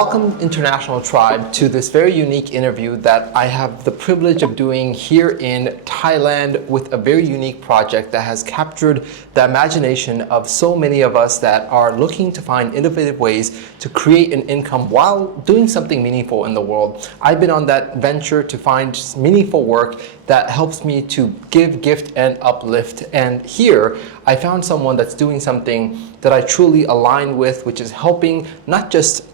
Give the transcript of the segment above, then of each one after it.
Welcome, International Tribe, to this very unique interview that I have the privilege of doing here in Thailand with a very unique project that has captured the imagination of so many of us that are looking to find innovative ways to create an income while doing something meaningful in the world. I've been on that venture to find meaningful work that helps me to give, gift, and uplift. And here, I found someone that's doing something that I truly align with, which is helping not just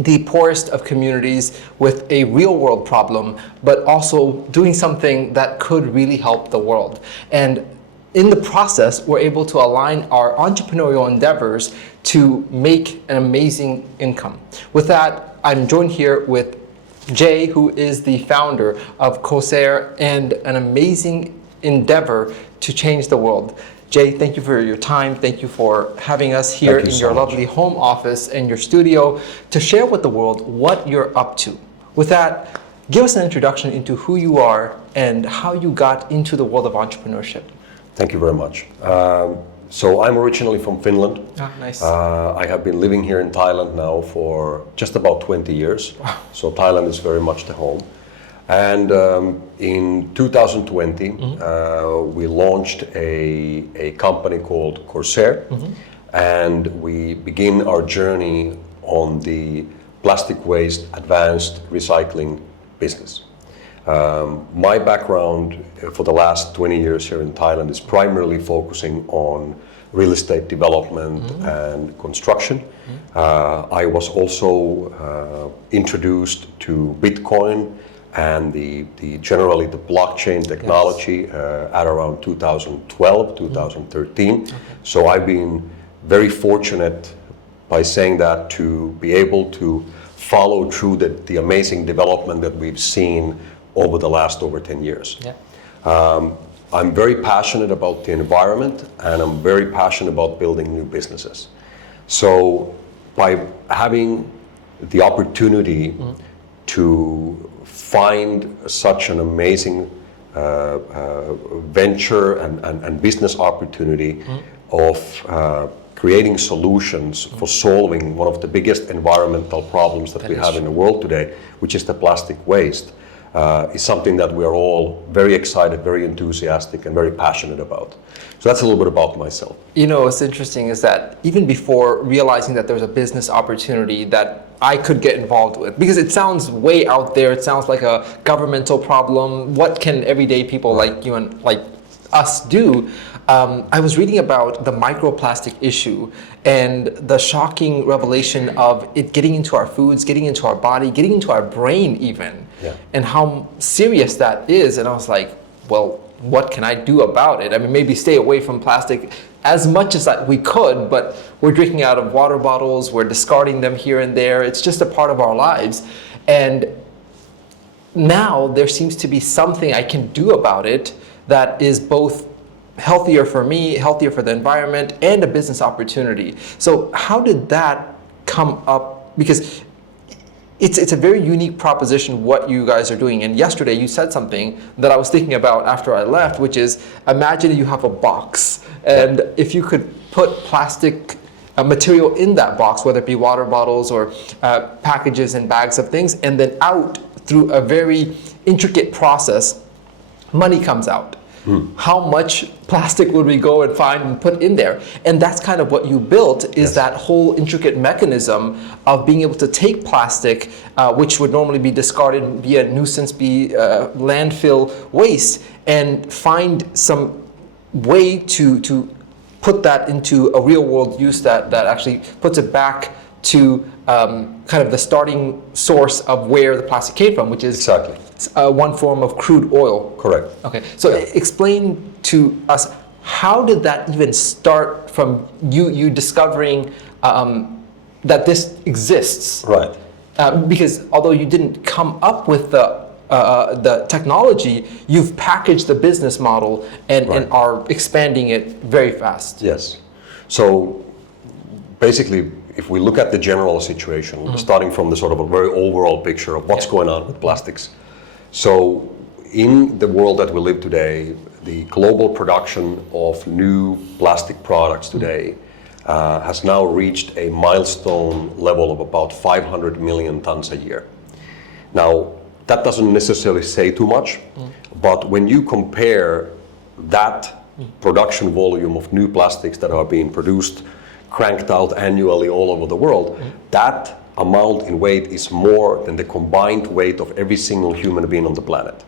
the poorest of communities with a real world problem, but also doing something that could really help the world. And in the process, we're able to align our entrepreneurial endeavors to make an amazing income. With that, I'm joined here with Jay, who is the founder of Corsair and an amazing endeavor to change the world. Jay, thank you for your time. Thank you for having us here in your lovely home office and your studio to share with the world what you're up to. With that, give us an introduction into who you are and how you got into the world of entrepreneurship. Thank you very much. So I'm originally from Finland. Nice. I have been living here in Thailand now for just about 20 years. Wow. So Thailand is very much the home. And in 2020, we launched a company called Corsair, and we begin our journey on the plastic waste advanced recycling business. My background for the last 20 years here in Thailand is primarily focusing on real estate development and construction. I was also introduced to Bitcoin and generally the blockchain technology at around 2012, 2013. Okay. So I've been very fortunate by saying that to be able to follow through the amazing development that we've seen over the last over 10 years. Yeah. I'm very passionate about the environment, and I'm very passionate about building new businesses. So by having the opportunity to find such an amazing venture and business opportunity of creating solutions for solving one of the biggest environmental problems that we have in the world today, which is the plastic waste, is something that we are all very excited, very enthusiastic, and very passionate about. So that's a little bit about myself. You know, what's interesting is that even before realizing that there was a business opportunity that I could get involved with, because it sounds way out there, it sounds like a governmental problem. What can everyday people like you and like us do? I was reading about the microplastic issue and the shocking revelation of it getting into our foods, getting into our body, getting into our brain even, and how serious that is. And I was like, well, what can I do about it? I mean, maybe stay away from plastic as much as we could, but we're drinking out of water bottles, we're discarding them here and there. It's just a part of our lives. And now there seems to be something I can do about it that is both healthier for me, healthier for the environment, and a business opportunity. So how did that come up? Because it's a very unique proposition what you guys are doing. And yesterday you said something that I was thinking about after I left, which is imagine you have a box, and if you could put plastic material in that box, whether it be water bottles or packages and bags of things, and then out through a very intricate process, money comes out. How much plastic would we go and find and put in there? And that's kind of what you built, is that whole intricate mechanism of being able to take plastic, which would normally be discarded, be a nuisance, be landfill waste, and find some way to put that into a real world use that actually puts it back to kind of the starting source of where the plastic came from, which is one form of crude oil. Correct. Okay, so explain to us, how did that even start from you discovering that this exists? Right. Because although you didn't come up with the technology, you've packaged the business model and are expanding it very fast. Yes. So basically, if we look at the general situation, starting from the sort of a very overall picture of what's going on with plastics. So in the world that we live today, the global production of new plastic products today has now reached a milestone level of about 500 million tons a year. Now, that doesn't necessarily say too much, but when you compare that production volume of new plastics that are being produced, cranked out annually all over the world, that amount in weight is more than the combined weight of every single human being on the planet.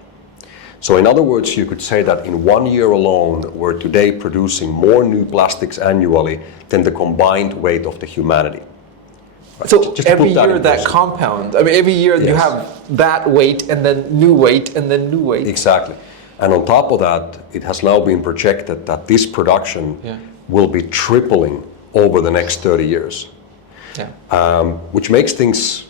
So in other words, you could say that in 1 year alone, we're today producing more new plastics annually than the combined weight of the humanity. Right? So Just to every put that year in that perspective. compound, I mean, every year you Yes. have that weight and then new weight and then new weight. Exactly. And on top of that, it has now been projected that this production will be tripling over the next 30 years. Which makes things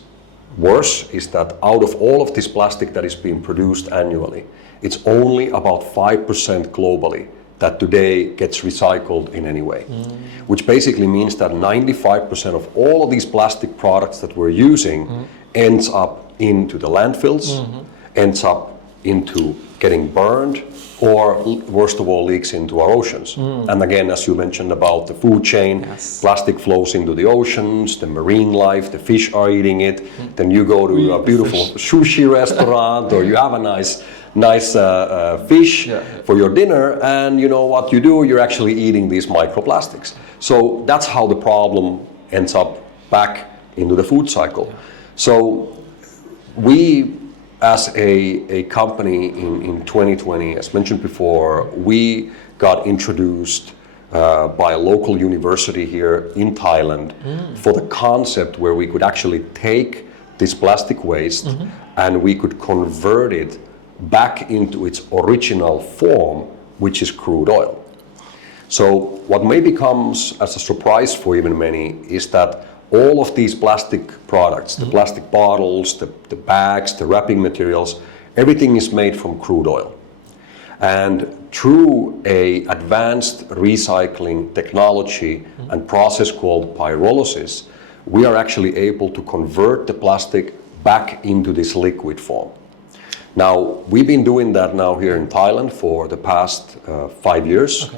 worse is that out of all of this plastic that is being produced annually, it's only about 5% globally that today gets recycled in any way. Which basically means that 95% of all of these plastic products that we're using ends up into the landfills, ends up into getting burned, or worst of all, leaks into our oceans. And again, as you mentioned about the food chain, plastic flows into the oceans, the marine life, the fish are eating it. Then you go to a beautiful sushi restaurant, or you have a nice fish for your dinner, and you know what you do? You're actually eating these microplastics. So that's how the problem ends up back into the food cycle. So we, as a company in 2020, as mentioned before, we got introduced by a local university here in Thailand for the concept where we could actually take this plastic waste and we could convert it back into its original form, which is crude oil. So what maybe comes as a surprise for even many is that all of these plastic products, the plastic bottles, the bags, the wrapping materials, everything is made from crude oil. And through a advanced recycling technology and process called pyrolysis, we are actually able to convert the plastic back into this liquid form. Now, we've been doing that now here in Thailand for the past 5 years.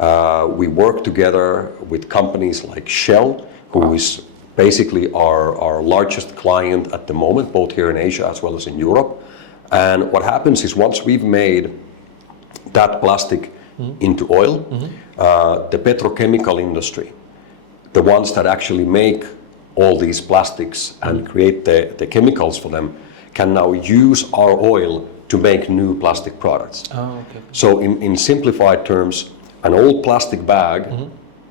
We work together with companies like Shell, who is basically our largest client at the moment, both here in Asia as well as in Europe. And what happens is once we've made that plastic into oil, the petrochemical industry, the ones that actually make all these plastics and create the chemicals for them, can now use our oil to make new plastic products. So in simplified terms, an old plastic bag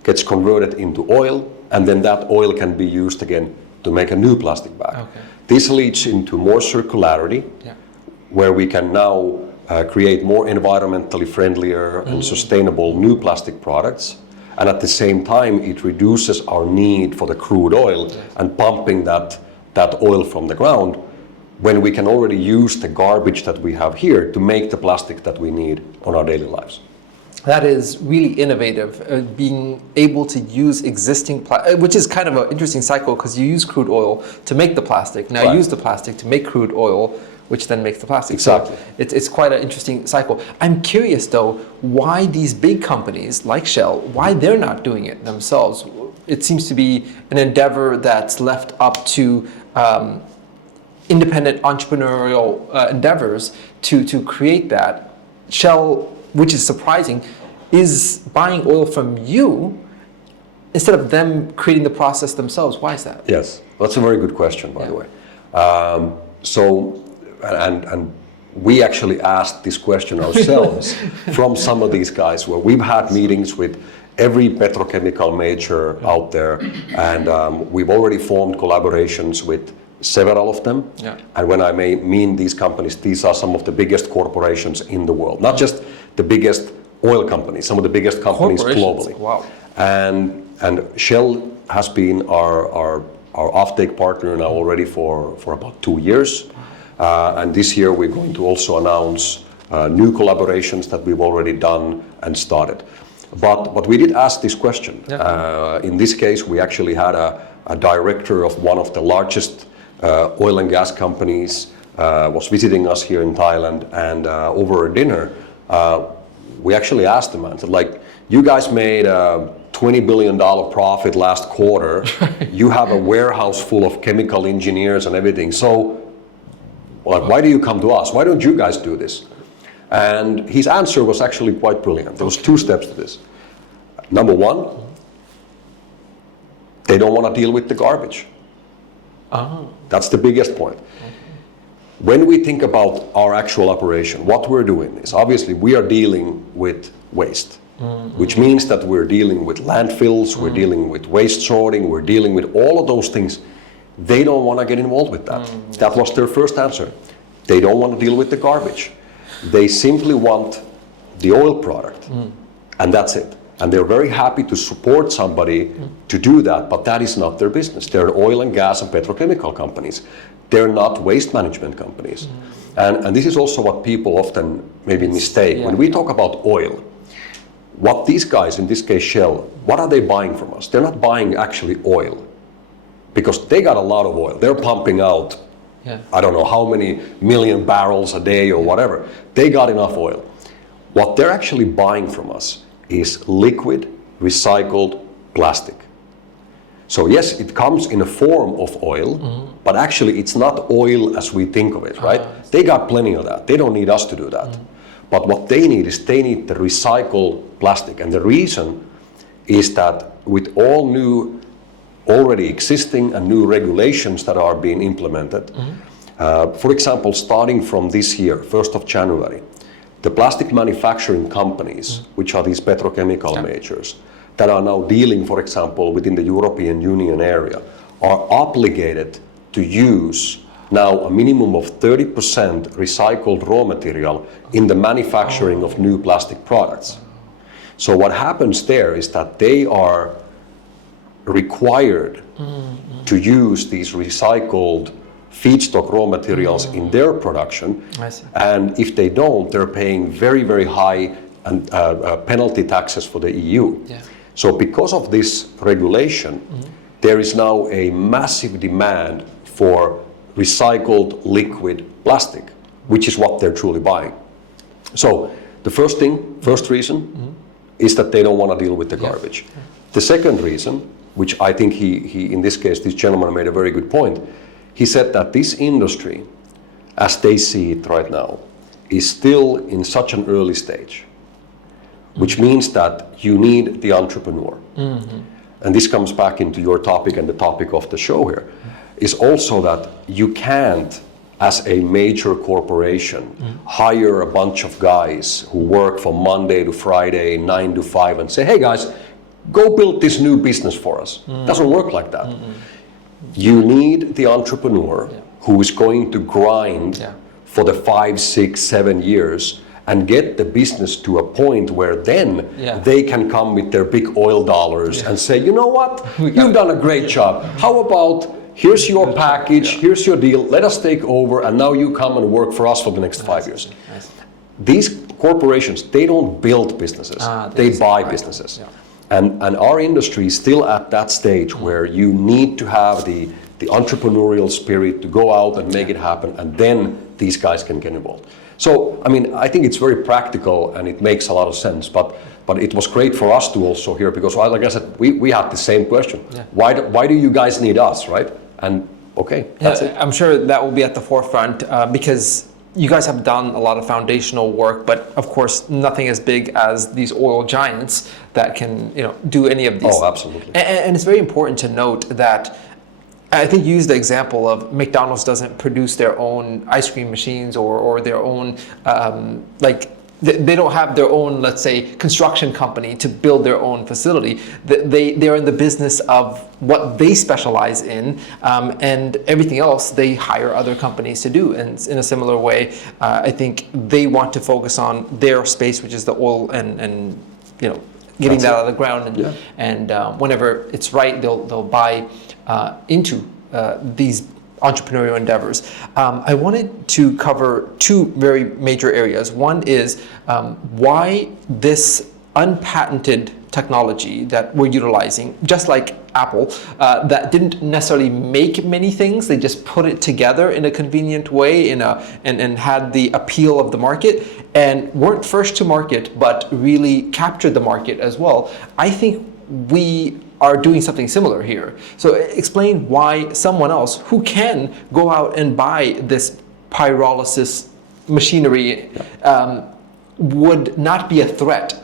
gets converted into oil, and then that oil can be used again to make a new plastic bag. This leads into more circularity, where we can now create more environmentally friendlier and sustainable new plastic products. And at the same time, it reduces our need for the crude oil and pumping that oil from the ground, when we can already use the garbage that we have here to make the plastic that we need on our daily lives. That is really innovative, being able to use existing which is kind of an interesting cycle, because you use crude oil to make the plastic. Now use the plastic to make crude oil, which then makes the plastic. Exactly. So it's quite an interesting cycle. I'm curious though, why these big companies like Shell, why they're not doing it themselves? It seems to be an endeavor that's left up to independent entrepreneurial endeavors to create that. Shell, which is surprising, is buying oil from you instead of them creating the process themselves. Why is that? Yes, that's a very good question, by the way. And we actually asked this question ourselves from some of these guys, where we've had meetings with every petrochemical major out there, and we've already formed collaborations with several of them. And when I mean these companies, these are some of the biggest corporations in the world, not just the biggest oil companies, some of the biggest companies globally. Wow. And Shell has been our offtake partner now already for about 2 years. And this year we're going to also announce new collaborations that we've already done and started. But we did ask this question. In this case, we actually had a director of one of the largest oil and gas companies was visiting us here in Thailand, and over a dinner, we actually asked him and said, like, you guys made $20 billion profit last quarter. You have a warehouse full of chemical engineers and everything. So, like, why do you come to us? Why don't you guys do this? And his answer was actually quite brilliant. There was 2 steps to this. Number 1, they don't want to deal with the garbage. That's the biggest point. When we think about our actual operation, what we're doing is obviously we are dealing with waste, which means that we're dealing with landfills, we're dealing with waste sorting, we're dealing with all of those things. They don't want to get involved with that. That was their first answer. They don't want to deal with the garbage. They simply want the oil product, and that's it. And they're very happy to support somebody to do that, but that is not their business. They're oil and gas and petrochemical companies. They're not waste management companies. And this is also what people often maybe mistake. When we talk about oil, what these guys, in this case Shell, what are they buying from us? They're not buying actually oil, because they got a lot of oil. They're pumping out, I don't know how many million barrels a day or whatever. They got enough oil. What they're actually buying from us is liquid recycled plastic. So yes, it comes in a form of oil, but actually it's not oil as we think of it, right? They got plenty of that. They don't need us to do that. But what they need is they need the recycled plastic. And the reason is that with all new, already existing and new regulations that are being implemented, for example, starting from this year, 1st of January, the plastic manufacturing companies, which are these petrochemical majors, that are now dealing, for example, within the European Union area, are obligated to use now a minimum of 30% recycled raw material in the manufacturing of new plastic products. So what happens there is that they are required to use these recycled feedstock raw materials in their production, and if they don't, they're paying very, very high penalty taxes for the EU. So because of this regulation, there is now a massive demand for recycled liquid plastic, which is what they're truly buying. So the first reason is that they don't want to deal with the garbage. The second reason, which I think he in this case, this gentleman made a very good point. He said that this industry, as they see it right now, is still in such an early stage, which means that you need the entrepreneur. And this comes back into your topic and the topic of the show here, is also that you can't, as a major corporation, hire a bunch of guys who work from Monday to Friday, 9 to 5, and say, hey guys, go build this new business for us. Doesn't work like that. You need the entrepreneur who is going to grind for the 5, 6, 7 years and get the business to a point where then they can come with their big oil dollars and say, you know what, you've done a great job. How about here's your package, here's your deal, let us take over, and now you come and work for us for the next 5 years. These corporations, they don't build businesses, they buy businesses. And our industry is still at that stage where you need to have the entrepreneurial spirit to go out and make it happen, and then these guys can get involved. So, I mean, I think it's very practical and it makes a lot of sense, but it was great for us to also hear, because like I said, we had the same question. Why do you guys need us, right? And okay, that's it. I'm sure that will be at the forefront because you guys have done a lot of foundational work, but of course nothing as big as these oil giants that can do any of these. Oh, absolutely. And it's very important to note that I think you used the example of McDonald's doesn't produce their own ice cream machines or their own they don't have their own, let's say, construction company to build their own facility. They're in the business of what they specialize in, and everything else they hire other companies to do. And in a similar way, I think they want to focus on their space, which is the oil and getting that out of the ground. And whenever it's right, they'll buy into these entrepreneurial endeavors. I wanted to cover 2 very major areas. One is why this unpatented technology that we're utilizing, just like Apple, that didn't necessarily make many things, they just put it together in a convenient way and had the appeal of the market and weren't first to market, but really captured the market as well. I think we are doing something similar here. So explain why someone else who can go out and buy this pyrolysis machinery would not be a threat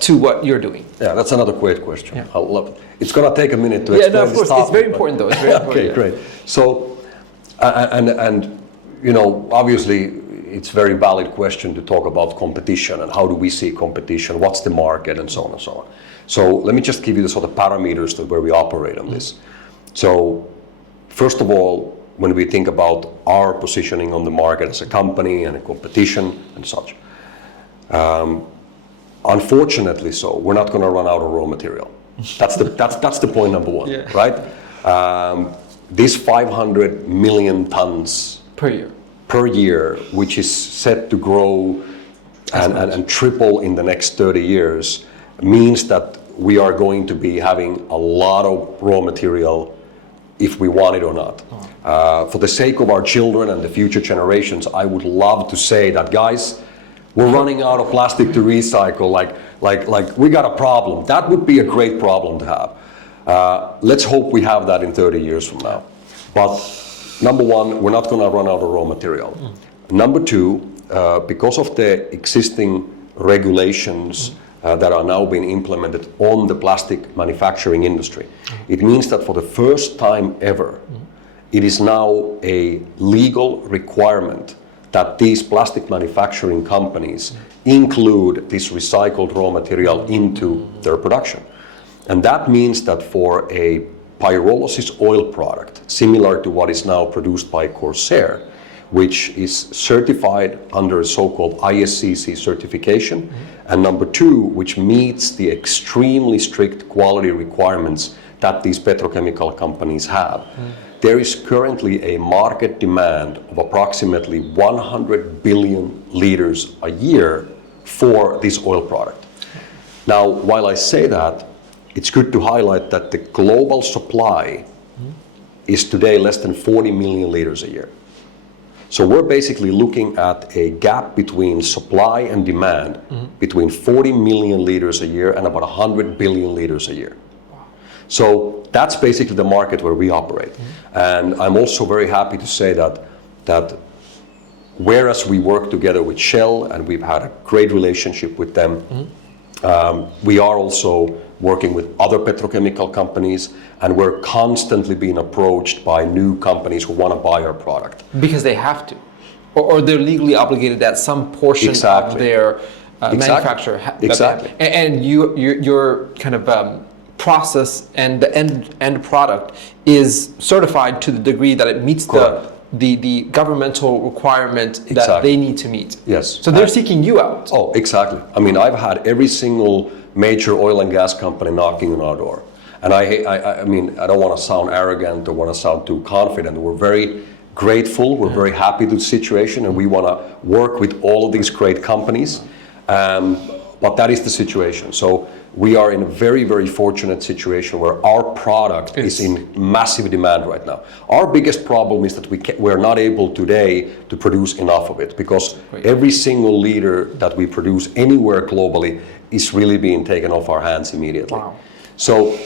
to what you're doing. Yeah, that's another great question. Yeah. I love it. It's going to take a minute to explain of course. this topic. It's very important, though. It's very important. Okay, great. So, and you know, obviously, it's a very valid question to talk about competition and how do we see competition, what's the market, and so on and so on. So let me just give you the sort of parameters that where we operate on this. So, first of all, when we think about our positioning on the market as a company and a competition and such, unfortunately, so we're not going to run out of raw material. That's the point number one, right? These 500 million tons per year, which is set to grow and triple in the next 30 years, means that we are going to be having a lot of raw material if we want it or not. For the sake of our children and the future generations, I would love to say that, guys, we're running out of plastic to recycle, like we got a problem. That would be a great problem to have. Let's hope we have that in 30 years from now. But number one, we're not going to run out of raw material. Number two, because of the existing regulations that are now being implemented on the plastic manufacturing industry, it means that for the first time ever, it is now a legal requirement that these plastic manufacturing companies include this recycled raw material into their production. And that means that for a pyrolysis oil product, similar to what is now produced by Corsair, which is certified under a so-called ISCC certification, and number two, which meets the extremely strict quality requirements that these petrochemical companies have. There is currently a market demand of approximately 100 billion liters a year for this oil product. Now, while I say that, it's good to highlight that the global supply is today less than 40 million liters a year. So we're basically looking at a gap between supply and demand between 40 million liters a year and about 100 billion liters a year. So that's basically the market where we operate. And I'm also very happy to say that whereas we work together with Shell and we've had a great relationship with them, we are also working with other petrochemical companies, and we're constantly being approached by new companies who want to buy our product. Because they have to. Or they're legally obligated that some portion of their manufacturer. Exactly. And your kind of process and the end product is certified to the degree that it meets the governmental requirement that they need to meet. Yes. So they're seeking you out. Oh, exactly. I mean, I've had every single major oil and gas company knocking on our door. And I mean, I don't want to sound arrogant or want to sound too confident. We're very grateful. We're very happy with the situation, and we want to work with all of these great companies. But that is the situation. So we are in a very, very fortunate situation where our product is in massive demand right now. Our biggest problem is that we're not able today to produce enough of it, because every single liter that we produce anywhere globally is really being taken off our hands immediately. Wow. So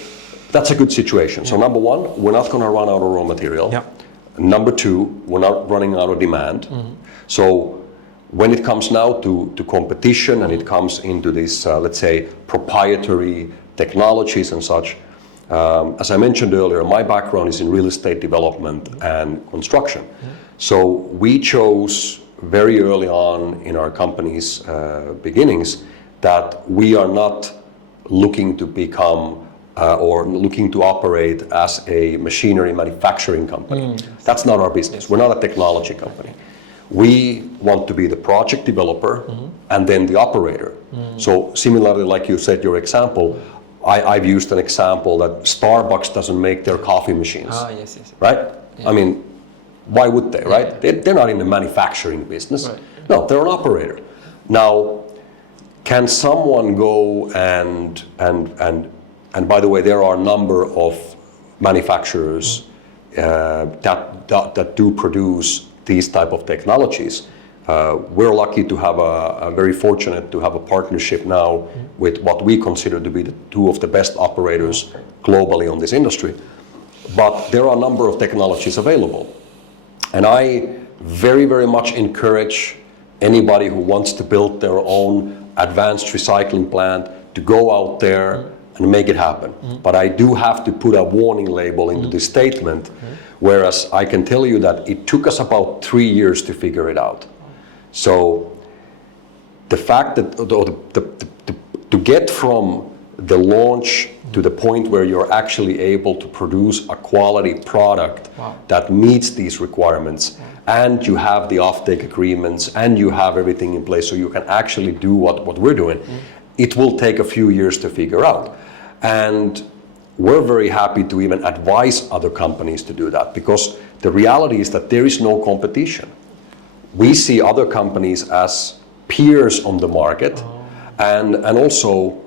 that's a good situation. So number one, we're not going to run out of raw material. Number two, we're not running out of demand. So when it comes now to competition and it comes into this, let's say, proprietary technologies and such, as I mentioned earlier, my background is in real estate development and construction. So we chose very early on in our company's beginnings that we are not looking to become or looking to operate as a machinery manufacturing company. That's not our business. We're not a technology company. We want to be the project developer and then the operator. So similarly, like you said, your example, I've used an example that Starbucks doesn't make their coffee machines. Right? I mean, why would they, right? They're not in the manufacturing business. No, they're an operator. Now, can someone go and by the way, there are a number of manufacturers that do produce these type of technologies. We're lucky to have very fortunate to have a partnership now with what we consider to be the two of the best operators globally on this industry. But there are a number of technologies available. And I very, very much encourage anybody who wants to build their own advanced recycling plant to go out there and make it happen. But I do have to put a warning label into this statement, whereas I can tell you that it took us about 3 years to figure it out. So the fact that to get from the launch to the point where you're actually able to produce a quality product that meets these requirements, and you have the offtake agreements, and you have everything in place so you can actually do what we're doing, it will take a few years to figure out. And we're very happy to even advise other companies to do that, because the reality is that there is no competition. We see other companies as peers on the market, and also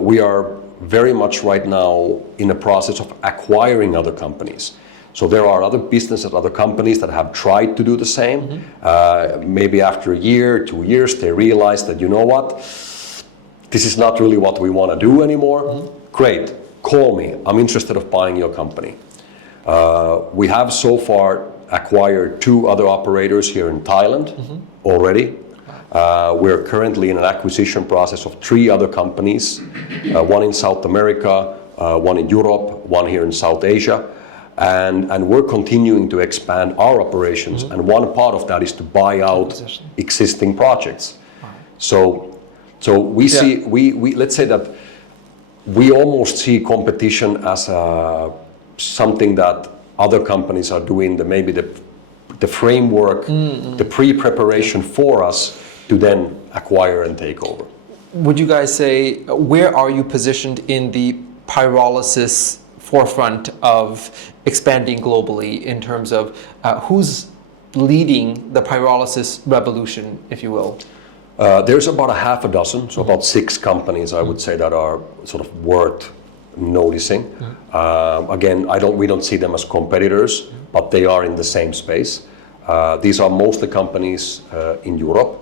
we are very much right now in the process of acquiring other companies. So there are other businesses, other companies that have tried to do the same. Maybe after a year, 2 years, they realize that, you know what, this is not really what we want to do anymore. Great, call me. I'm interested in buying your company. We have so far acquired 2 other operators here in Thailand already. We're currently in an acquisition process of 3 other companies, one in South America, one in Europe, one here in South Asia. And we're continuing to expand our operations, and one part of that is to buy out existing projects. So we see, let's say that we almost see competition as something that other companies are doing, maybe the framework, the pre-preparation for us to then acquire and take over. Would you guys say, where are you positioned in the pyrolysis forefront of expanding globally in terms of who's leading the pyrolysis revolution, if you will? There's about a half a dozen, so about 6 companies, I would say, that are sort of worth noticing. Again, we don't see them as competitors, but they are in the same space. These are mostly companies in Europe.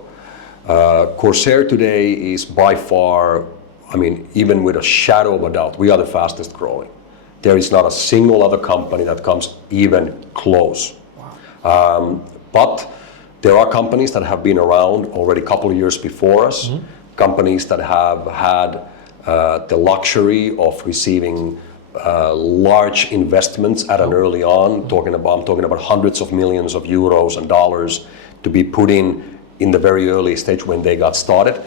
Corsair today is by far, I mean, even with a shadow of a doubt, we are the fastest growing. There is not a single other company that comes even close. But there are companies that have been around already a couple of years before us, companies that have had the luxury of receiving large investments at an early on. I'm talking about hundreds of millions of euros and dollars to be put in the very early stage when they got started.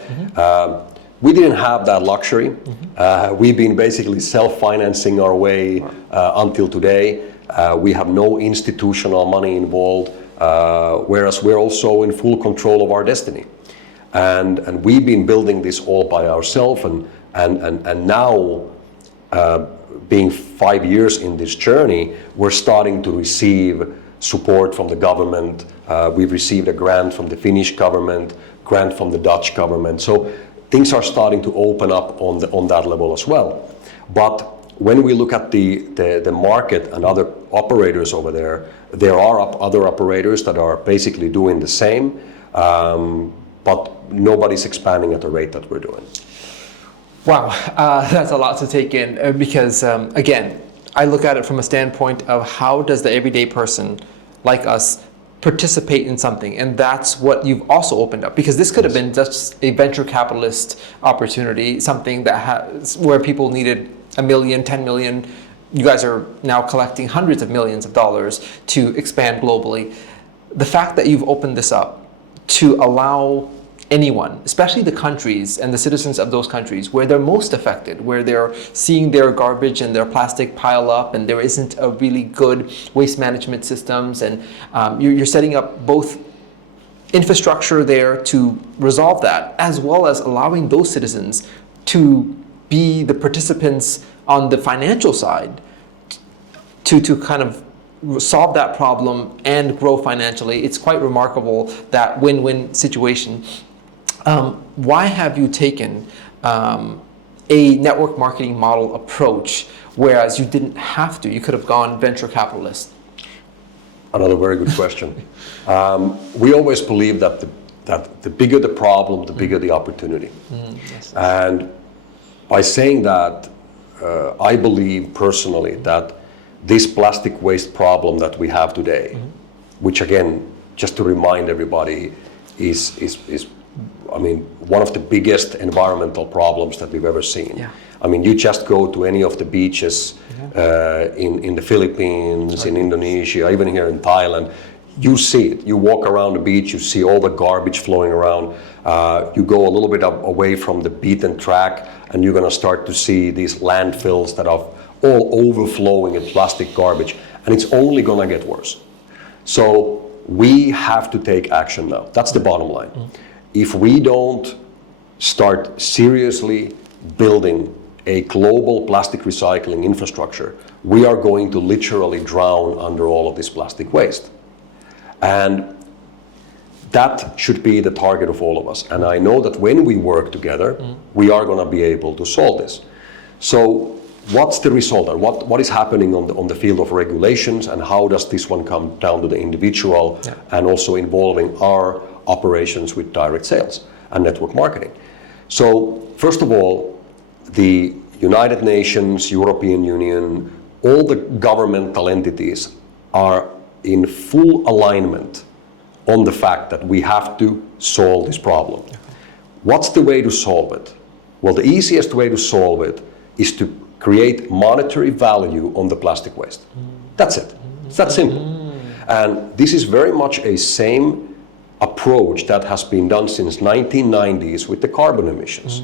We didn't have that luxury. We've been basically self-financing our way until today. We have no institutional money involved, whereas we're also in full control of our destiny. And we've been building this all by ourselves, and now, being 5 years in this journey, we're starting to receive support from the government. We've received a grant from the Finnish government, grant from the Dutch government. So things are starting to open up on that level as well. But when we look at the market and other operators over there are other operators that are basically doing the same, but nobody's expanding at the rate that we're doing. Wow, that's a lot to take in because, again, I look at it from a standpoint of how does the everyday person like us participate in something, and that's what you've also opened up, because this could have been just a venture capitalist opportunity, something that where people needed $1 million, $10 million. You guys are now collecting hundreds of millions of dollars to expand globally. The fact that you've opened this up to allow anyone, especially the countries and the citizens of those countries where they're most affected, where they're seeing their garbage and their plastic pile up and there isn't a really good waste management systems, and you're setting up both infrastructure there to resolve that, as well as allowing those citizens to be the participants on the financial side to kind of solve that problem and grow financially. It's quite remarkable, that win-win situation. Why have you taken a network marketing model approach, whereas you didn't have to? You could have gone venture capitalist. Another very good question. We always believe that the bigger the problem, the bigger the opportunity. Yes. And by saying that, I believe personally that this plastic waste problem that we have today, which again, just to remind everybody, is I mean, one of the biggest environmental problems that we've ever seen. Yeah. I mean, you just go to any of the beaches in the Philippines, in Indonesia, even here in Thailand, you see it. You walk around the beach, you see all the garbage flowing around. You go a little bit away from the beaten track, and you're going to start to see these landfills that are all overflowing with plastic garbage, and it's only going to get worse. So we have to take action now. That's the bottom line. If we don't start seriously building a global plastic recycling infrastructure, we are going to literally drown under all of this plastic waste. And that should be the target of all of us. And I know that when we work together, we are going to be able to solve this. So what's the result? And what is happening on the field of regulations, and how does this one come down to the individual and also involving our operations with direct sales and network marketing? So first of all, the United Nations, European Union, all the governmental entities are in full alignment on the fact that we have to solve this problem. What's the way to solve it? Well, the easiest way to solve it is to create monetary value on the plastic waste. That's it. It's that simple. And this is very much a same approach that has been done since 1990s with the carbon emissions.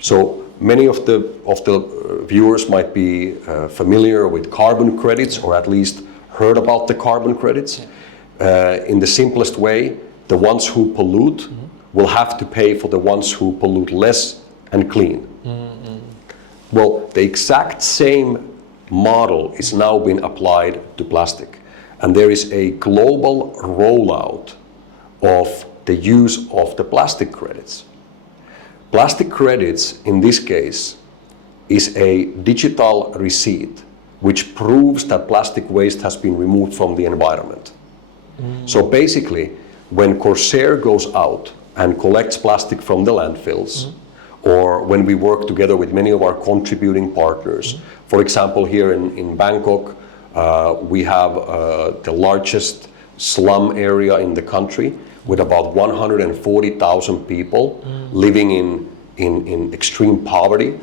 So many of the viewers might be familiar with carbon credits, or at least heard about the carbon credits. In the simplest way, the ones who pollute will have to pay for the ones who pollute less and clean. Well, the exact same model is now being applied to plastic. And there is a global rollout of the use of the plastic credits. Plastic credits, in this case, is a digital receipt which proves that plastic waste has been removed from the environment. So basically, when Corsair goes out and collects plastic from the landfills, or when we work together with many of our contributing partners, for example, here in Bangkok, we have the largest slum area in the country, with about 140,000 people living in extreme poverty.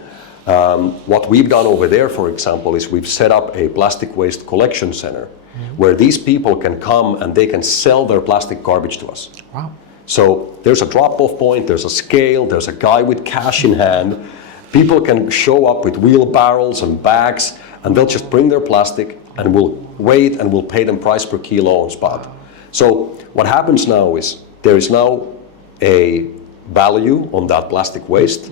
What we've done over there, for example, is we've set up a plastic waste collection center where these people can come and they can sell their plastic garbage to us. Wow. So there's a drop-off point, there's a scale, there's a guy with cash in hand. People can show up with wheelbarrows and bags, and they'll just bring their plastic, and we'll wait and we'll pay them price per kilo on spot. So what happens now is there is now a value on that plastic waste.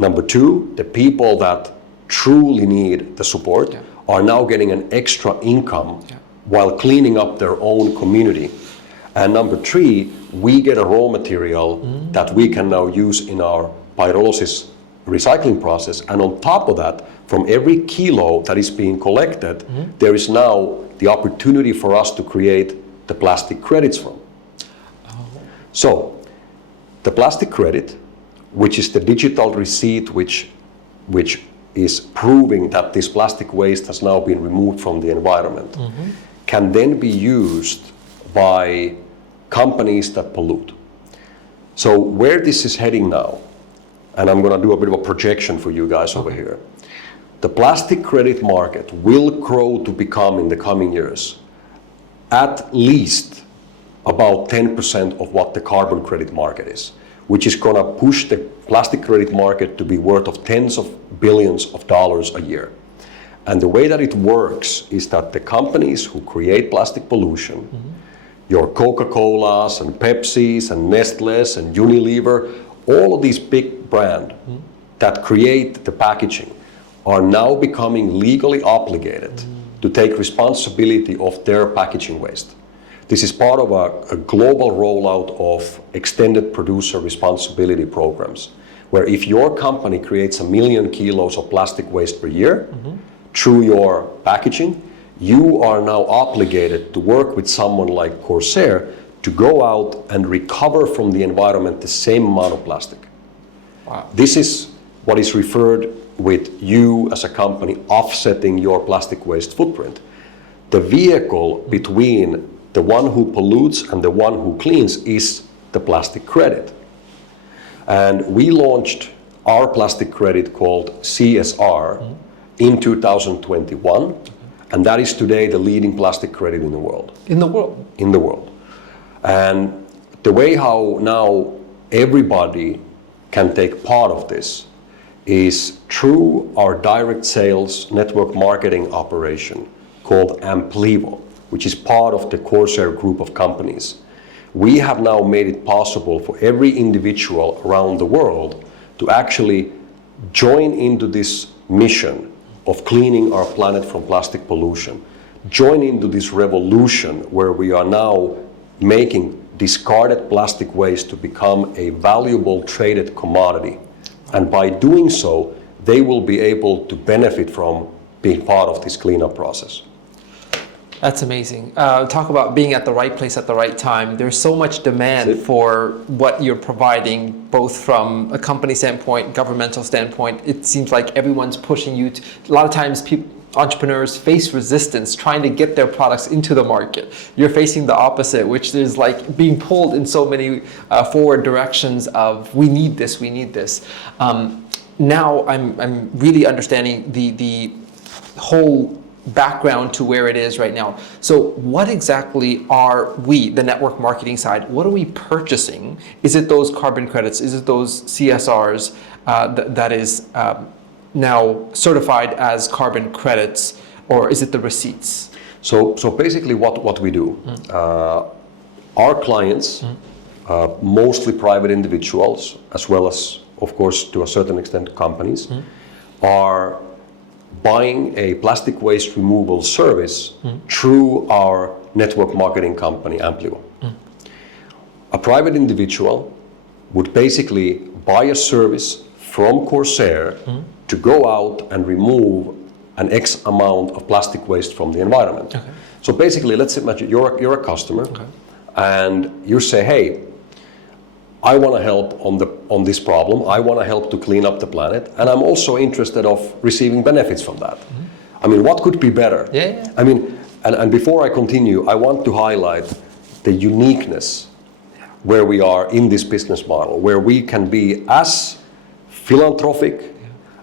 Number two, the people that truly need the support are now getting an extra income while cleaning up their own community. And number three, we get a raw material that we can now use in our pyrolysis recycling process. And on top of that, from every kilo that is being collected, there is now the opportunity for us to create the plastic credits from. So the plastic credit, which is the digital receipt which is proving that this plastic waste has now been removed from the environment, can then be used by companies that pollute. So where this is heading now, and I'm going to do a bit of a projection for you guys over here, the plastic credit market will grow to become, in the coming years, at least about 10% of what the carbon credit market is, which is going to push the plastic credit market to be worth of tens of billions of dollars a year. And the way that it works is that the companies who create plastic pollution, your Coca-Colas and Pepsis and Nestle's and Unilever, all of these big brands that create the packaging are now becoming legally obligated to take responsibility of their packaging waste. This is part of a global rollout of extended producer responsibility programs, where if your company creates 1 million kilos of plastic waste per year through your packaging, you are now obligated to work with someone like Corsair to go out and recover from the environment the same amount of plastic. Wow. This is what is referred with you as a company offsetting your plastic waste footprint. The vehicle between the one who pollutes and the one who cleans is the plastic credit. And we launched our plastic credit called CSR in 2021, and that is today the leading plastic credit in the world. In the world? In the world. And the way how now everybody can take part of this is through our direct sales network marketing operation called Amplivo, which is part of the Corsair Group of companies. We have now made it possible for every individual around the world to actually join into this mission of cleaning our planet from plastic pollution, join into this revolution where we are now making discarded plastic waste to become a valuable traded commodity. And by doing so, they will be able to benefit from being part of this cleanup process. That's amazing. Talk about being at the right place at the right time. There's so much demand for what you're providing, both from a company standpoint, governmental standpoint. It seems like everyone's pushing you to, a lot of times entrepreneurs face resistance trying to get their products into the market. You're facing the opposite, which is like being pulled in so many forward directions of we need this, we need this. Now I'm really understanding the whole background to where it is right now. So what exactly are we, the network marketing side, what are we purchasing? Is it those carbon credits? Is it those CSRs that is now certified as carbon credits, or is it the receipts? So basically what we do, our clients, mostly private individuals, as well as, of course, to a certain extent, companies, are buying a plastic waste removal service through our network marketing company, Amplivo. A private individual would basically buy a service from Corsair to go out and remove an X amount of plastic waste from the environment. Okay. So basically, let's imagine you're a customer, and you say, hey, I want to help on this problem. I want to help to clean up the planet, and I'm also interested of receiving benefits from that. I mean, what could be better? Yeah. I mean, and before I continue, I want to highlight the uniqueness where we are in this business model, where we can be as philanthropic,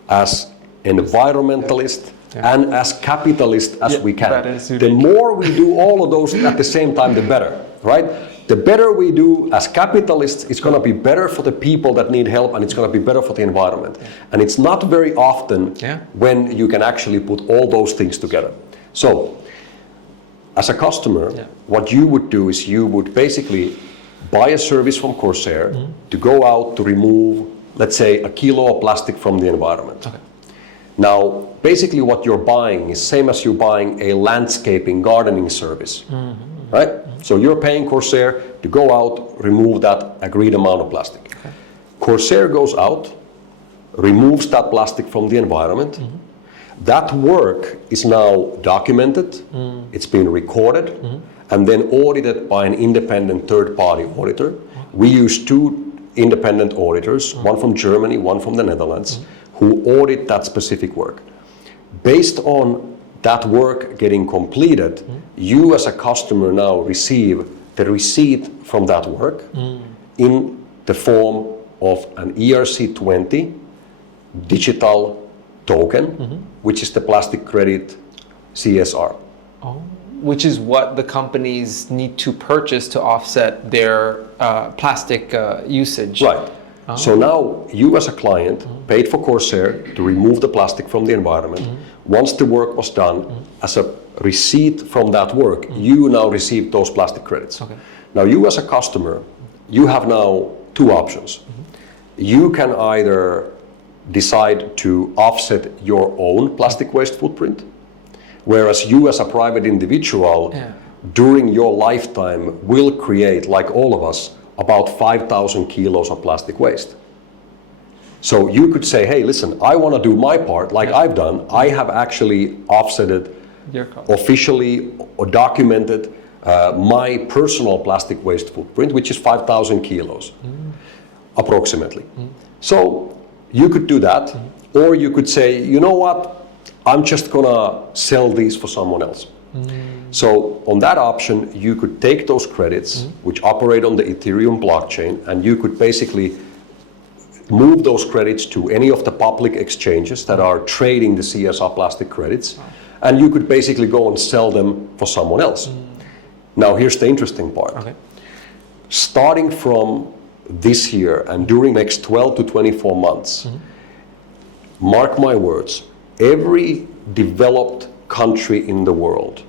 as environmentalist, and as capitalist as we can. The more we do all of those at the same time, the better, right? The better we do as capitalists, it's going to be better for the people that need help, and it's going to be better for the environment. And it's not very often when you can actually put all those things together. So, as a customer, what you would do is you would basically buy a service from Corsair to go out to remove, let's say, a kilo of plastic from the environment. Okay. Now, basically what you're buying is same as you buying a landscaping gardening service, right? So you're paying Corsair to go out, remove that agreed amount of plastic. Okay. Corsair goes out, removes that plastic from the environment. That work is now documented, it's been recorded, and then audited by an independent third-party auditor. We use two independent auditors, one from Germany, one from the Netherlands, who audit that specific work. Based on that work getting completed, you as a customer now receive the receipt from that work in the form of an ERC20 digital token, which is the plastic credit CSR. Oh, which is what the companies need to purchase to offset their plastic usage. Right. Oh. So now you as a client paid for Corsair to remove the plastic from the environment. Once the work was done, as a receipt from that work, you now receive those plastic credits. Okay. Now you as a customer, you have now two options. You can either decide to offset your own plastic waste footprint, whereas you as a private individual, during your lifetime will create, like all of us, about 5,000 kilos of plastic waste. So you could say, hey, listen, I want to do my part like I've done. I have actually offsetted Your cost. officially or documented my personal plastic waste footprint, which is 5,000 kilos, approximately. So you could do that, or you could say, you know what, I'm just gonna sell these for someone else. So on that option, you could take those credits, which operate on the Ethereum blockchain, and you could basically move those credits to any of the public exchanges that are trading the CSR plastic credits, and you could basically go and sell them for someone else. Now here's the interesting part. Okay. Starting from this year and during the next 12 to 24 months, mark my words, every developed country in the world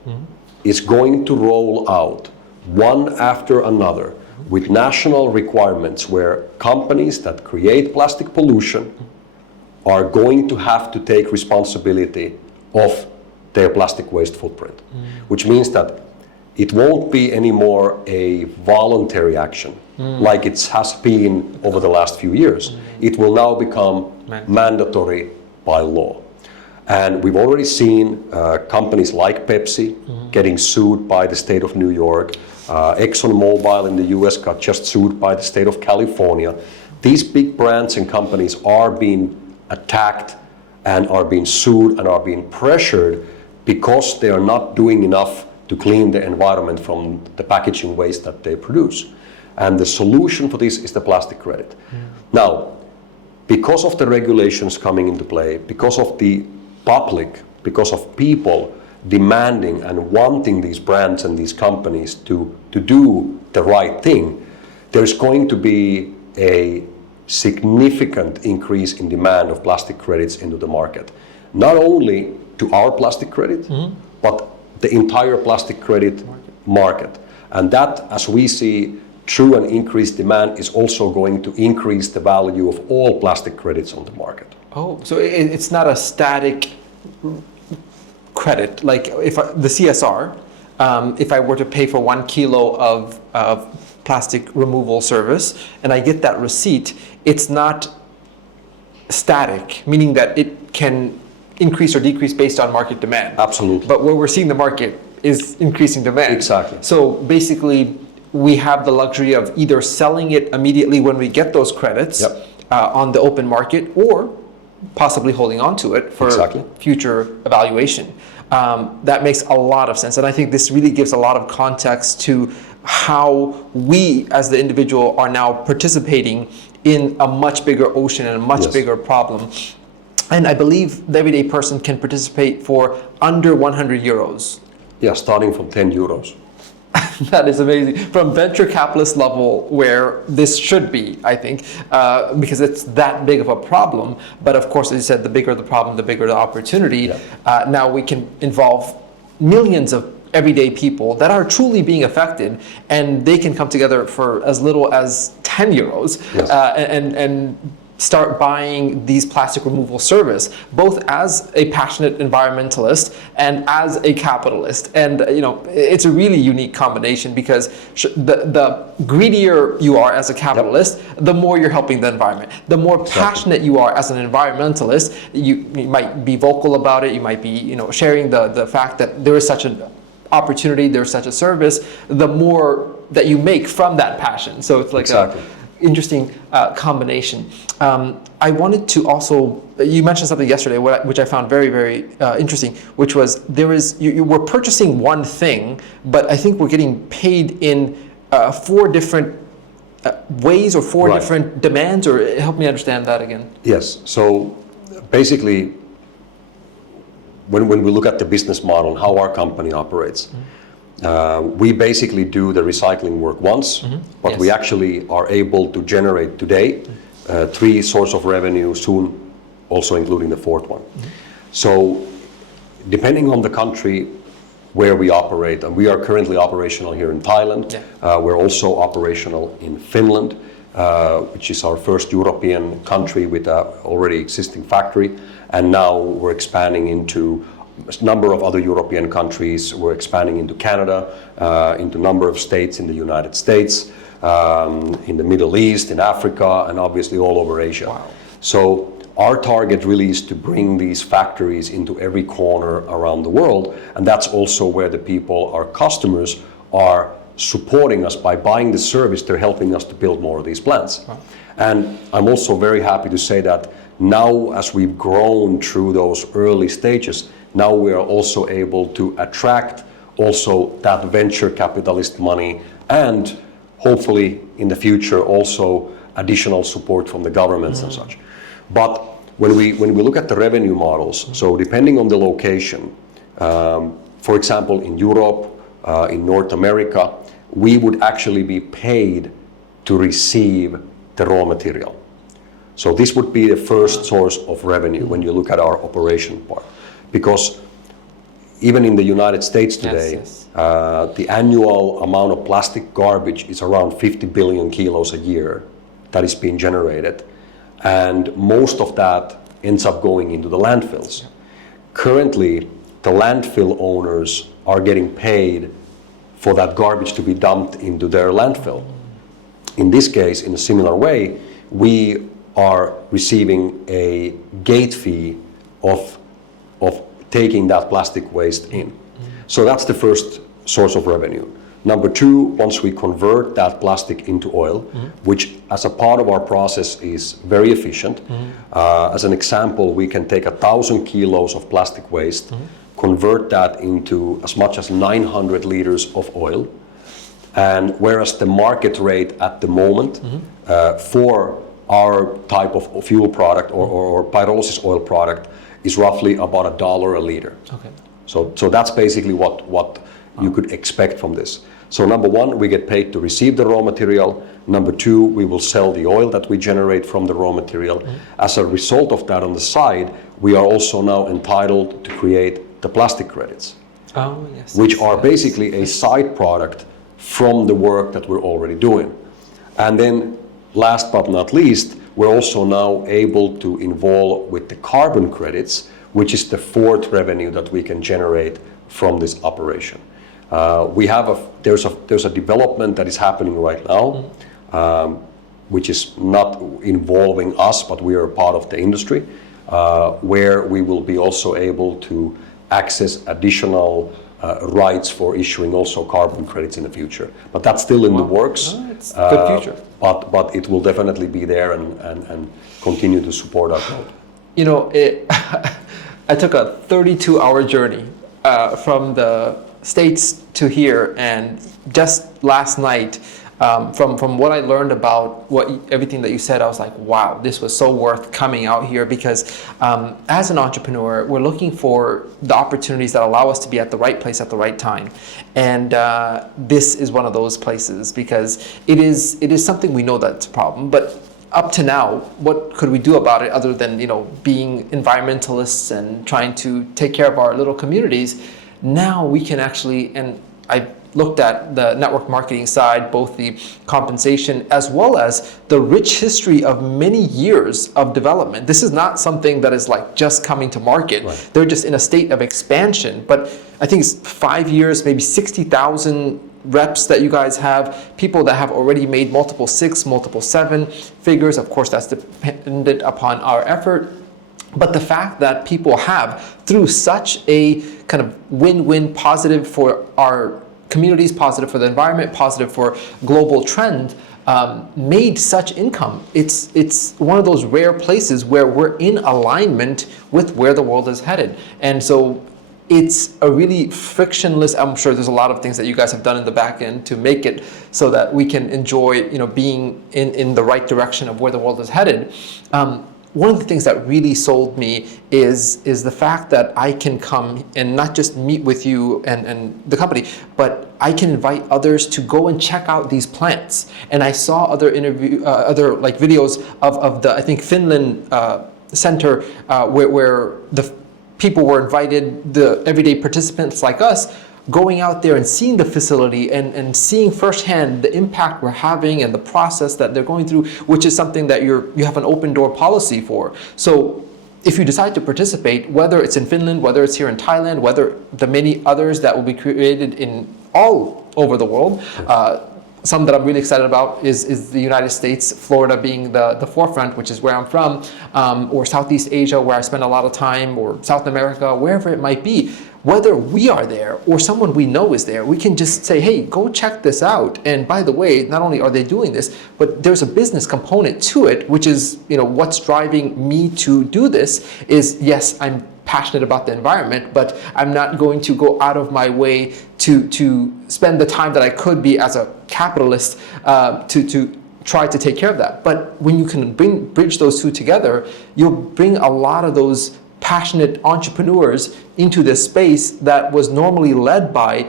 is going to roll out one after another with national requirements where companies that create plastic pollution are going to have to take responsibility of their plastic waste footprint, which means that it won't be anymore a voluntary action like it has been over the last few years. It will now become mandatory by law. And we've already seen companies like Pepsi getting sued by the state of New York. ExxonMobil in the US got just sued by the state of California. These big brands and companies are being attacked and are being sued and are being pressured because they are not doing enough to clean the environment from the packaging waste that they produce. And the solution for this is the plastic credit. Now, because of the regulations coming into play, because of the public, because of people demanding and wanting these brands and these companies to do the right thing, there's going to be a significant increase in demand of plastic credits into the market. Not only to our plastic credit, but the entire plastic credit market. And that, as we see, through an increased demand is also going to increase the value of all plastic credits on the market. Oh, so it's not a static credit. Like the CSR, if I were to pay for 1 kilo of plastic removal service and I get that receipt, it's not static, meaning that it can increase or decrease based on market demand. Absolutely. But where we're seeing the market is increasing demand. Exactly. So basically, we have the luxury of either selling it immediately when we get those credits on the open market, or possibly holding on to it for future evaluation. That makes a lot of sense. And I think this really gives a lot of context to how we as the individual are now participating in a much bigger ocean and a much bigger problem. And I believe the everyday person can participate for under 100 euros. Yeah, starting from 10 euros. That is amazing. From venture capitalist level, where this should be, I think, because it's that big of a problem. But of course, as you said, the bigger the problem, the bigger the opportunity. Now we can involve millions of everyday people that are truly being affected, and they can come together for as little as 10 euros and start buying these plastic removal service, both as a passionate environmentalist and as a capitalist. And it's a really unique combination, because the greedier you are as a capitalist, the more you're helping the environment. The more passionate you are as an environmentalist, you might be vocal about it, you might be sharing the fact that there is such an opportunity, there's such a service, the more that you make from that passion. So it's like interesting combination. I wanted to also, you mentioned something yesterday which I found very, very interesting, which was you were purchasing one thing, but I think we're getting paid in 4 different ways or 4 different demands, or help me understand that again. Yes, so basically, when we look at the business model and how our company operates, we basically do the recycling work once, but we actually are able to generate today 3 sources of revenue, soon also including the 4th one. So depending on the country where we operate, and we are currently operational here in Thailand, we're also operational in Finland, which is our first European country with an already existing factory, and now we're expanding into a number of other European countries. We're expanding into Canada, into a number of states in the United States, in the Middle East, in Africa, and obviously all over Asia. So Our target really is to bring these factories into every corner around the world, and that's also where the people, our customers, are supporting us by buying the service. They're helping us to build more of these plants. Wow. And I'm also very happy to say that now, as we've grown through those early stages, now we are also able to attract also that venture capitalist money, and hopefully in the future also additional support from the governments and such. But when we look at the revenue models, so depending on the location, for example in Europe, in North America, we would actually be paid to receive the raw material. So this would be the first source of revenue when you look at our operation part. Because even in the United States today, the annual amount of plastic garbage is around 50 billion kilos a year that is being generated. And most of that ends up going into the landfills. Currently, the landfill owners are getting paid for that garbage to be dumped into their landfill. In this case, in a similar way, we are receiving a gate fee of taking that plastic waste in. So that's the first source of revenue. Number two, once we convert that plastic into oil, which as a part of our process is very efficient. As an example, we can take 1,000 kilos of plastic waste, convert that into as much as 900 liters of oil. And whereas the market rate at the moment for our type of fuel product or pyrolysis oil product is roughly about $1 a liter. Okay. So that's basically what you could expect from this. So number one, we get paid to receive the raw material. Number two, we will sell the oil that we generate from the raw material. As a result of that on the side, we are also now entitled to create the plastic credits, which are basically a side product from the work that we're already doing. And then last but not least, we're also now able to involve with the carbon credits, which is the fourth revenue that we can generate from this operation. There's a development that is happening right now, which is not involving us, but we are a part of the industry, where we will be also able to access additional rights for issuing also carbon credits in the future. But that's still in the works. It's a good future. But it will definitely be there and continue to support our growth. You know, I took a 32-hour journey from the States to here, and just last night, from what I learned about everything that you said, I was like, wow, this was so worth coming out here, because as an entrepreneur, we're looking for the opportunities that allow us to be at the right place at the right time. And this is one of those places, because it is something we know that's a problem, but up to now, what could we do about it other than, being environmentalists and trying to take care of our little communities? Now we can actually, and I looked at the network marketing side, both the compensation as well as the rich history of many years of development. This is not something that is like just coming to market. Right. They're just in a state of expansion. But I think it's 5 years, maybe 60,000 reps that you guys have, people that have already made multiple 6, multiple 7 figures. Of course, that's dependent upon our effort. But the fact that people have, through such a kind of win-win, positive for our communities, positive for the environment, positive for global trend, made such income. It's one of those rare places where we're in alignment with where the world is headed. And so it's a really frictionless, I'm sure there's a lot of things that you guys have done in the back end to make it so that we can enjoy, being in the right direction of where the world is headed. One of the things that really sold me is the fact that I can come and not just meet with you and the company, but I can invite others to go and check out these plants. And I saw other videos of the, I think, Finland center where the people were invited, the everyday participants like us, going out there and seeing the facility and seeing firsthand the impact we're having and the process that they're going through, which is something that you have an open door policy for. So if you decide to participate, whether it's in Finland, whether it's here in Thailand, whether the many others that will be created in all over the world, some that I'm really excited about is the United States, Florida being the forefront, which is where I'm from, or Southeast Asia, where I spend a lot of time, or South America, wherever it might be. Whether we are there or someone we know is there, we can just say, hey, go check this out. And by the way, not only are they doing this, but there's a business component to it, which is, what's driving me to do this is, yes, I'm passionate about the environment, but I'm not going to go out of my way to spend the time that I could be as a capitalist to try to take care of that. But when you can bridge those two together, you'll bring a lot of those passionate entrepreneurs into this space that was normally led by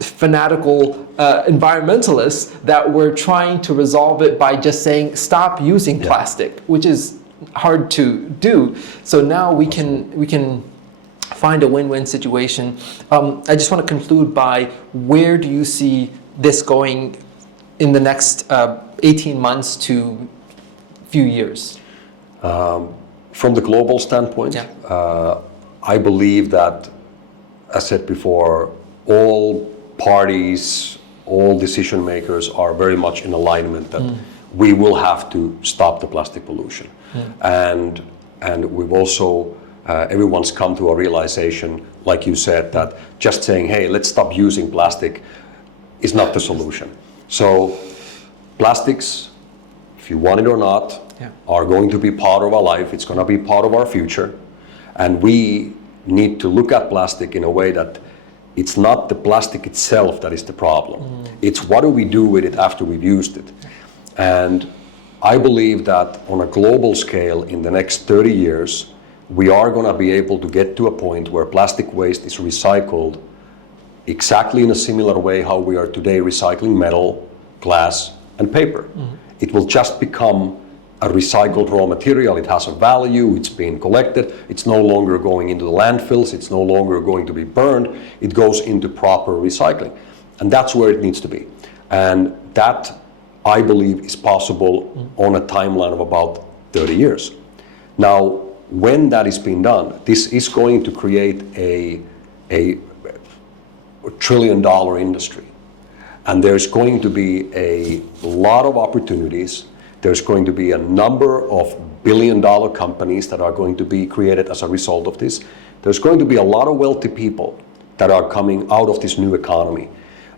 fanatical environmentalists that were trying to resolve it by just saying stop using plastic, which is hard to do. So now we can find a win-win situation. I just want to conclude by, where do you see this going in the next 18 months to few years? From the global standpoint, I believe that, as said before, all parties, all decision makers are very much in alignment that we will have to stop the plastic pollution. And we've also, everyone's come to a realization, like you said, that just saying, hey, let's stop using plastic is not the solution. So plastics, if you want it or not, are going to be part of our life. It's going to be part of our future. And we need to look at plastic in a way that it's not the plastic itself that is the problem. It's what do we do with it after we've used it. And I believe that on a global scale, in the next 30 years, we are going to be able to get to a point where plastic waste is recycled exactly in a similar way how we are today recycling metal, glass, and paper. It will just become a recycled raw material. It has a value, it's being collected, it's no longer going into the landfills, it's no longer going to be burned, it goes into proper recycling. And that's where it needs to be. And that, I believe, is possible on a timeline of about 30 years. Now, when that is being done, this is going to create a $1 trillion industry. And there's going to be a lot of opportunities. There's going to be a number of billion-dollar companies that are going to be created as a result of this. There's going to be a lot of wealthy people that are coming out of this new economy.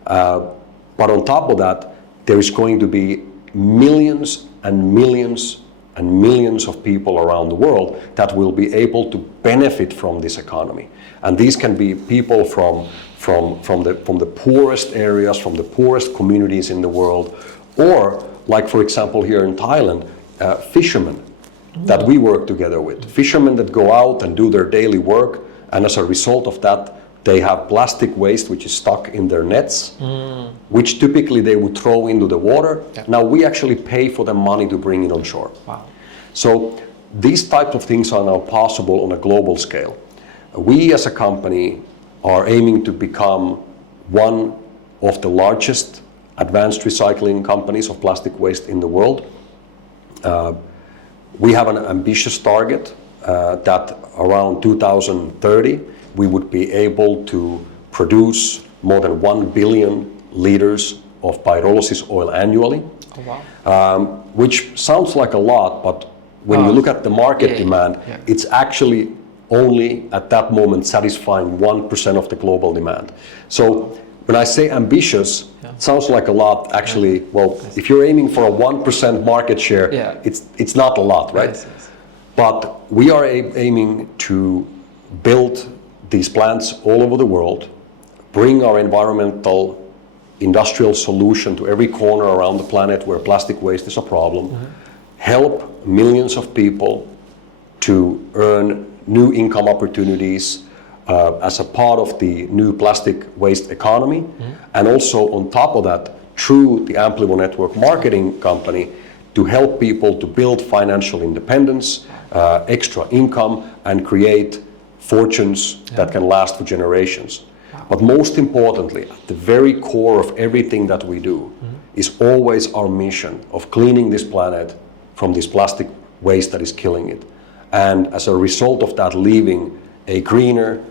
But on top of that, there is going to be millions and millions and millions of people around the world that will be able to benefit from this economy. And these can be people from the poorest areas, from the poorest communities in the world, or, like for example here in Thailand, fishermen that we work together with. Fishermen that go out and do their daily work, and as a result of that, they have plastic waste which is stuck in their nets, which typically they would throw into the water. Now we actually pay for the money to bring it on shore. Wow. So these types of things are now possible on a global scale. We as a company are aiming to become one of the largest advanced recycling companies of plastic waste in the world. We have an ambitious target that around 2030 we would be able to produce more than 1 billion liters of pyrolysis oil annually. Oh, wow. Which sounds like a lot, but when you look at the market demand, it's actually only at that moment satisfying 1% of the global demand. So when I say ambitious, it sounds like a lot. Actually, well, if you're aiming for a 1% market share, it's not a lot, right? Yes. But we are aiming to build these plants all over the world, bring our environmental industrial solution to every corner around the planet where plastic waste is a problem, help millions of people to earn new income opportunities as a part of the new plastic waste economy, and also on top of that, through the Amplivo Network marketing company, to help people to build financial independence, extra income, and create fortunes that can last for generations. But most importantly, at the very core of everything that we do is always our mission of cleaning this planet from this plastic waste that is killing it. And as a result of that, leaving a greener,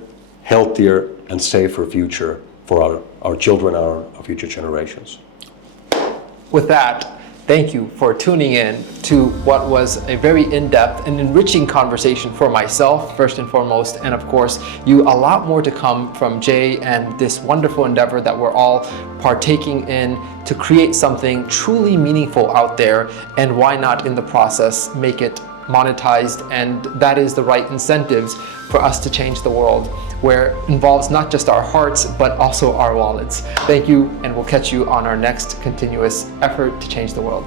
healthier, and safer future for our children, our future generations. with that, thank you for tuning in to what was a very in-depth and enriching conversation for myself, first and foremost, and of course, a lot more to come from Jay and this wonderful endeavor that we're all partaking in to create something truly meaningful out there, and why not in the process make it monetized, and that is the right incentives for us to change the world, where it involves not just our hearts, but also our wallets. Thank you, and we'll catch you on our next continuous effort to change the world.